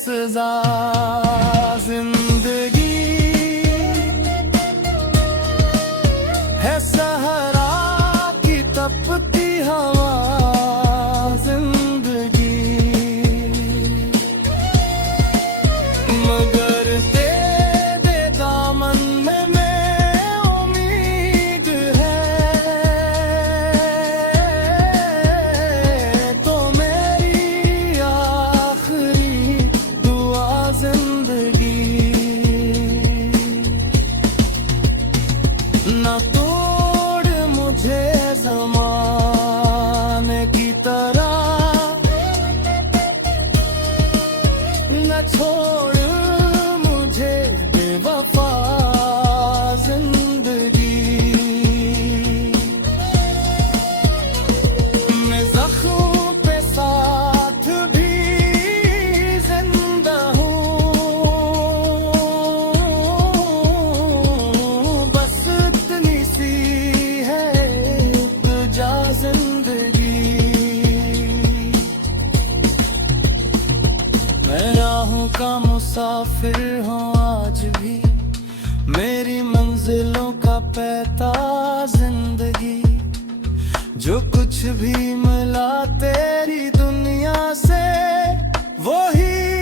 सजा जिंदगी है सहरा की तपती हवा जिंदगी मगर तेरे दामन में उम्मीद है तो मेरी आखिरी दुआ जिंदगी ना तोड़ मुझे ज़माने की तरह न छोड़ मुझे बेवफा जिंदगी मैं ज़ख्म पे साथ भी जिंदा हूँ बस इतनी सी है तुझा जिंदगी मैं राहों का मुसाफिर हूँ आज भी मेरी मंजिलों का पैता जिंदगी जो कुछ भी मिला तेरी दुनिया से वही